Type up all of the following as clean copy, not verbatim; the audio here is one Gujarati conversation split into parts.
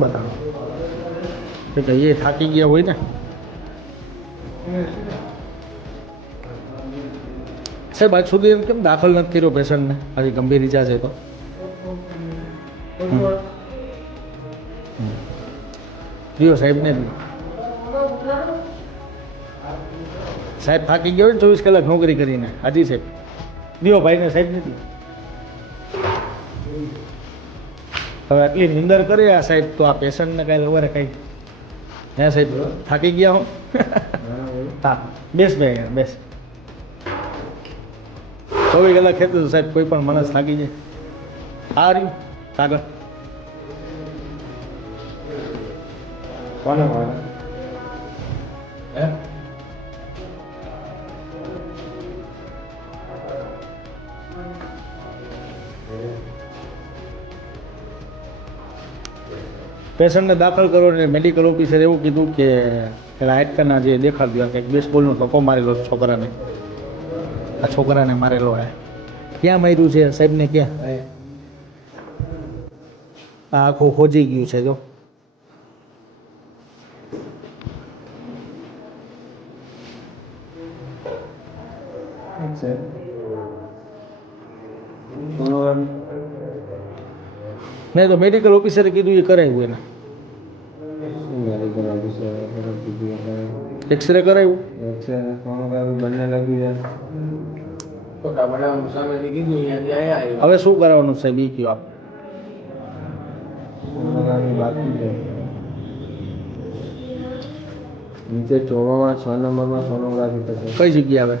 બતાવો એટલે એ થાકી ગયા હોય ને. સાહેબ આજ સુધી એમ કેમ દાખલ નથી કર્યો પેશન્ટને? આવી ગંભીર ઈજા છે તો દિયો સાહેબને બી. સાહેબ થાકી ગયો ને 24 કલાક નોકરી કરીને. હાજી સાહેબ દિયો ભાઈને સાહેબ નથી. હવે આટલી નિંદર કરી આ સાહેબ તો આ પેશન્ટને કાંઈ સવારે કંઈ હે સાહેબ થાકી ગયા હો. હા બેસ ભાઈ યાર બેસ. 24 કલાક ખેતું હતું સાહેબ, કોઈ પણ માણસ થાકી જાય. આ રહ્યું કાગળ. કોને કોને હે પેશન્ટને દાખલ કરો ને મેડિકલ ઓફિસર એવું કીધું કે હાડકાના જે દેખાડ્યું કંઈક બેસબોલનો ધક્કો મારેલો છોકરાને. આ છોકરાને મારેલો હે. ક્યાં માર્યું છે સાહેબને? ક્યાં? આ આખું ખોજી ગયું છે જો. નહીં તો મેડિકલ ઓફિસરે કીધું એ કરાવ્યું એને. એક્સરે કરાવ્યું? બંને લાગ્યું છે. હવે શું કરાવવાનું સાહેબ એ કહ્યું આપ. નીચે ચોમામાં 6 નંબરમાં સોનોગ્રાફી થશે. કઈ જગ્યા આવે?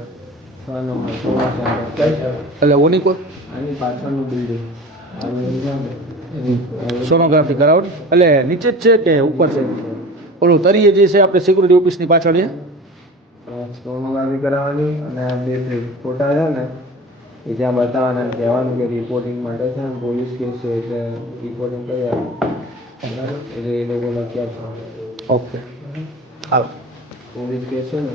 6 નંબર ચોમાસા એટલે ઓની કોઈ આની પાછળનું બિલ્ડિંગ સોનોગ્રાફી કરાવો ને? એટલે નીચે જ છે કે ઉપર છે? ઓલું તરીએ જે છે આપણે સિક્યુરિટી ઓફિસની પાછળ છે. સોનોગ્રાફી કરાવવાની અને આ બે ફોટા છે ને એ ત્યાં બતાવવાના, કહેવાનું કે રિપોર્ટિંગ માટે છે ને પોલીસ કેસ છે એટલે રિપોર્ટિંગ કરી આવે એટલે એ લોકો લખ્યા છે. ઓકે આવ. પોલીસ કેસ છે ને